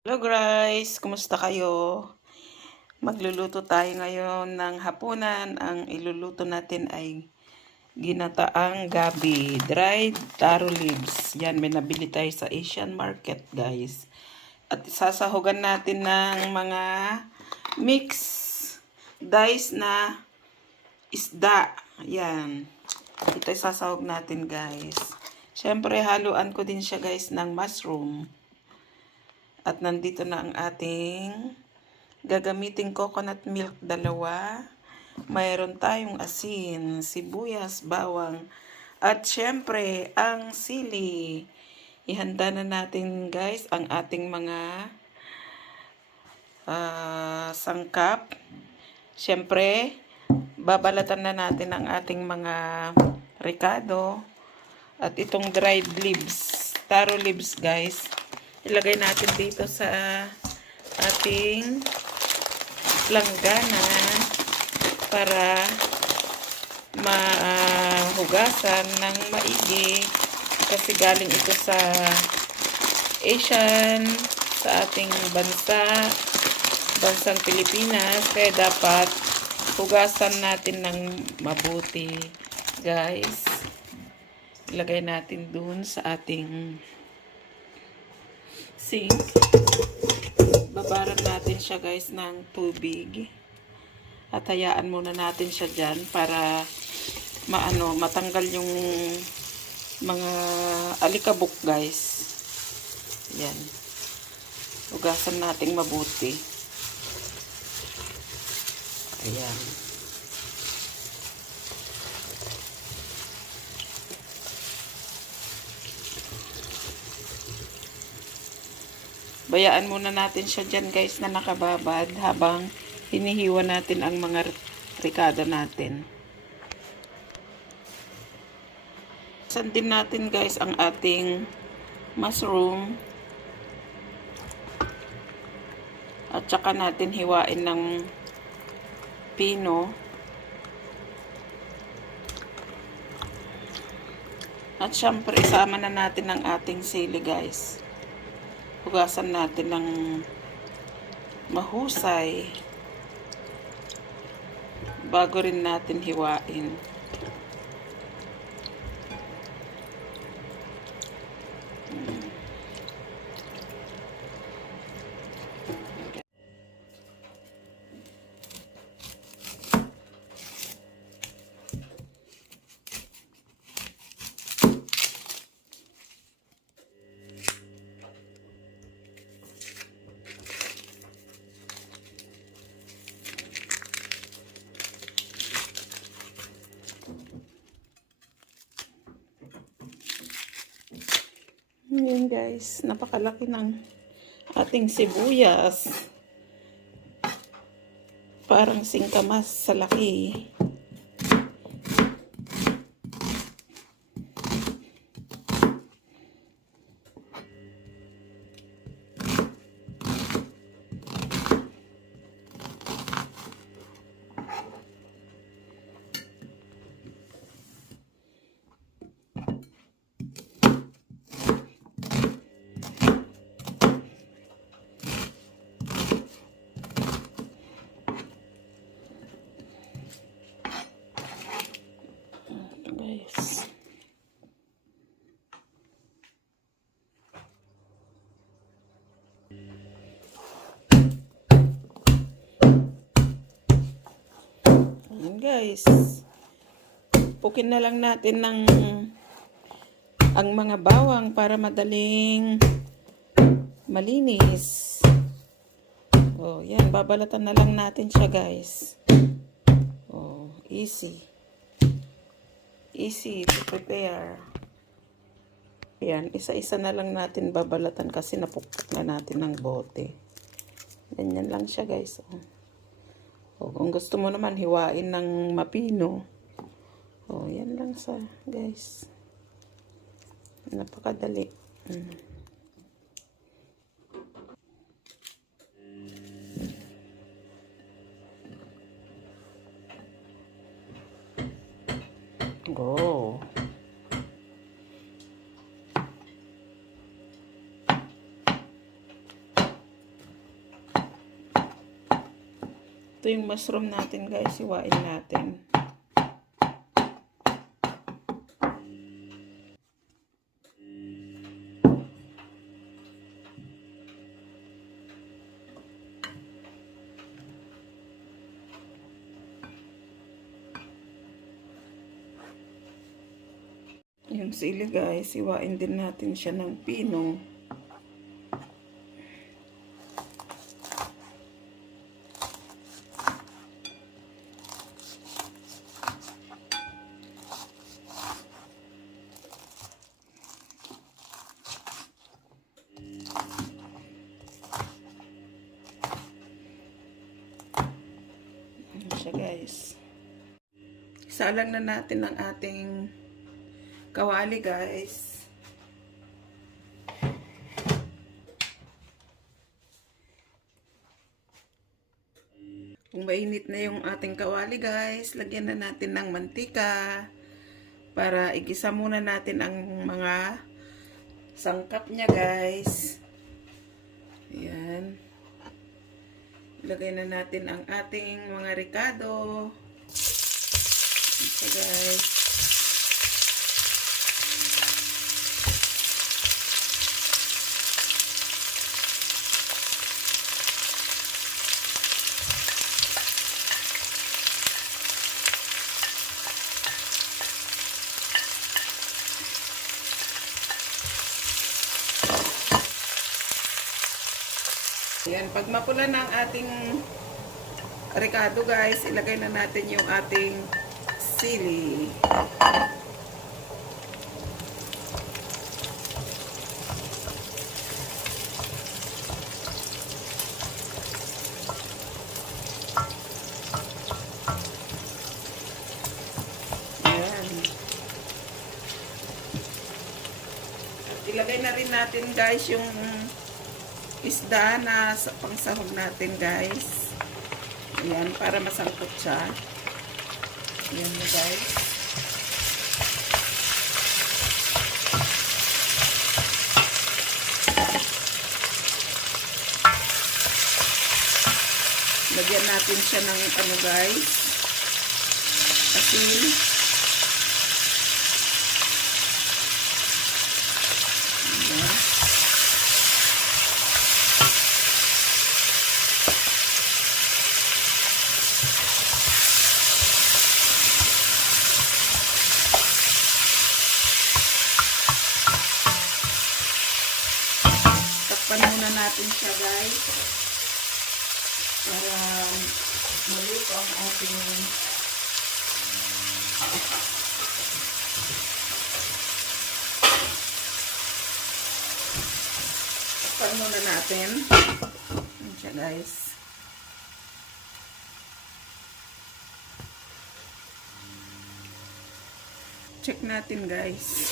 Hello guys, kumusta kayo? Magluluto tayo ngayon ng hapunan. Ang iluluto natin ay ginataang gabi, dried taro leaves. Yan, may nabili tayo sa Asian market guys. At sasahugan natin ng mga mix diced na isda. Yan. Ito sasahog natin guys. Siyempre haluan ko din siya guys ng mushroom. At nandito na ang ating gagamiting coconut milk 2. Mayroon tayong asin, sibuyas, bawang, at syempre ang sili. Ihanda na natin guys ang ating mga sangkap. Syempre, babalatan na natin ang ating mga ricado at itong dried leaves, taro leaves guys. Ilagay natin dito sa ating langgana para mahugasan ng maigi kasi galing ito sa Asian, sa ating bansang Pilipinas, kaya dapat hugasan natin ng mabuti guys. Ilagay natin dun sa ating sink. Babaran natin siya guys ng tubig. At hayaan muna natin siya dyan para matanggal yung mga alikabok guys. Yan. Hugasan natin mabuti. Ayan. Bayaan muna natin siya dyan guys na nakababad habang hinihiwa natin ang mga ricado natin. Sandin natin guys ang ating mushroom. At saka natin hiwain ng pino. At syempre isama na natin ang ating sili guys. Hugasan natin ng mahusay bago rin natin hiwain. Ayan guys, napakalaki ng ating sibuyas. Parang singkamas sa laki. Guys. Ayan guys. Pukin na lang natin ng ang mga bawang para madaling malinis. Oh, yan, babalatan na lang natin siya guys. Oh, easy. Easy to prepare. Ayan, isa-isa na lang natin babalatan kasi napukpok na natin ng bote. Ganyan lang siya guys. Oh, kung gusto mo naman hiwain ng mapino. Oh, yan lang sa guys. Napakadali. Go. Ito yung mushroom natin guys, hiwain natin. Yung sili guys, hiwain din natin siya ng pino. Ayan siya guys. Isalang na natin ang ating kawali guys. Kung mainit na yung ating kawali guys, lagyan na natin ng mantika para igisa muna natin ang mga sangkap niya guys. Ayan. Ilagay na natin ang ating mga ricado. Ito guys. Yan, pag mapula na ang ating ricado guys, ilagay na natin yung ating sili. Yan. Ilagay na rin natin guys yung isda na pangsahog natin guys. Ayan, para masangkot siya. Ayan mo guys. Lagyan natin siya ng ano guys, asin. Ayan. Takpan muna natin siya guys para maluto ang ating takpan muna natin. Ayan siya guys. Check natin guys.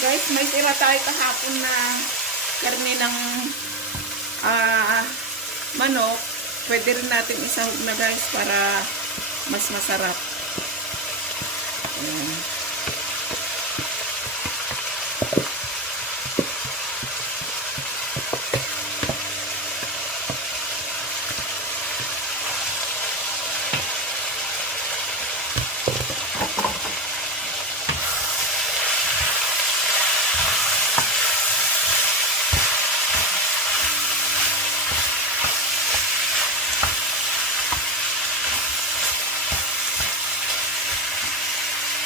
Guys, may tira tayo kahapon na karne ng manok. Pwede rin natin isahog na guys para mas masarap. Ayan.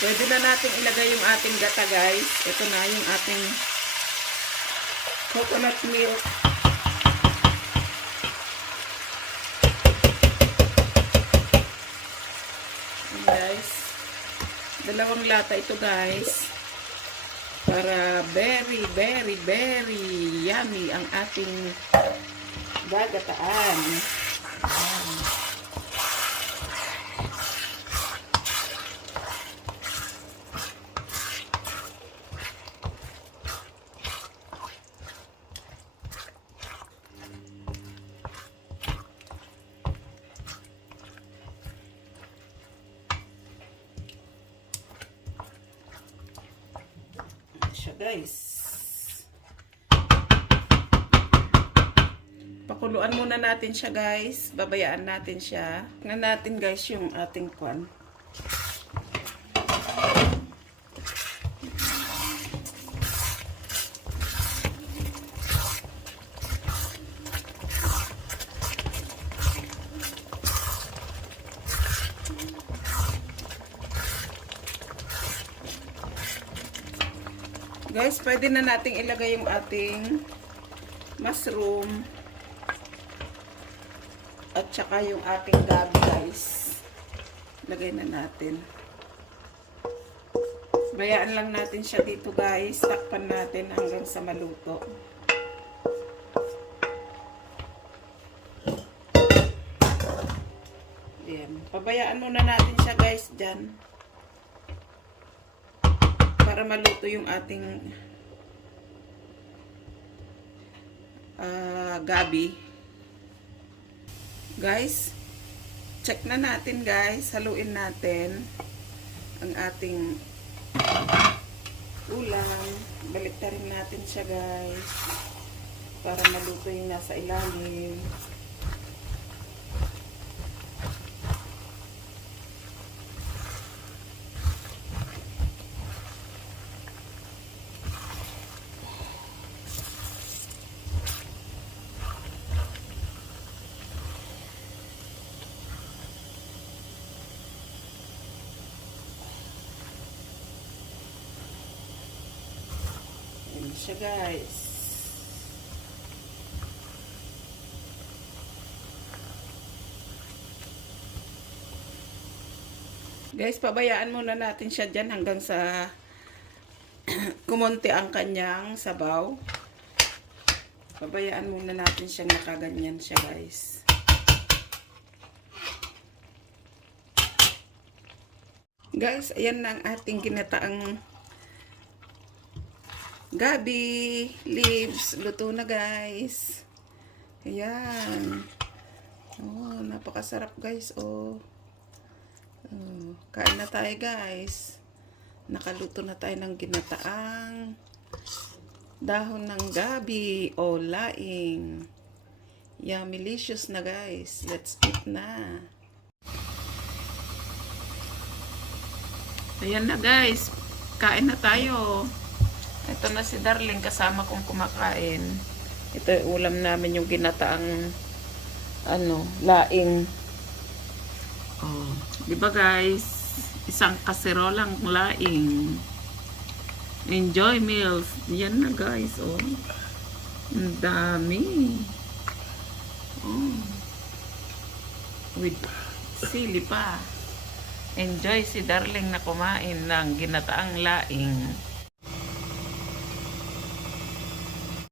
Pwede na natin ilagay yung ating gata guys. Ito na yung ating coconut milk. Ayan guys. 2 lata ito guys. Para very yummy ang ating gagataan. Siya guys. Pakuluan muna natin siya guys. Babayaan natin siya. Tingnan natin guys yung ating kwan. Guys, pwede na nating ilagay yung ating mushroom at saka yung ating gabi guys. Lagay na natin. Bayaan lang natin siya dito guys. Takpan natin hanggang sa maluto. Ayan. Pabayaan muna natin siya guys dyan. Para maluto yung ating gabi. Guys, check na natin guys. Haluin natin ang ating ulam. Baliktarin natin siya guys. Para maluto yung nasa ilalim. Siya guys. Guys, pabayaan muna natin siya dyan hanggang sa kumonti ang kanyang sabaw. Pabayaan muna natin siyang nakaganyan siya guys. Guys, ayan na ang ating ginataang gabi leaves. Luto na guys. Ayan. Oh, napakasarap guys. Oh. Kain na tayo guys. Nakaluto na tayo ng ginataang dahon ng gabi o laing. Yummy-licious na guys. Let's eat na. Ayan na guys. Kain na tayo. Ito na si Darling kasama kong kumakain. Ito yung ulam namin, yung ginataang laing. Oh, 'di ba guys? Isang kaserolang laing. Enjoy meals. Yan na guys, oh. Ang dami. Oh. With sili pa. Enjoy si Darling na kumain ng ginataang laing.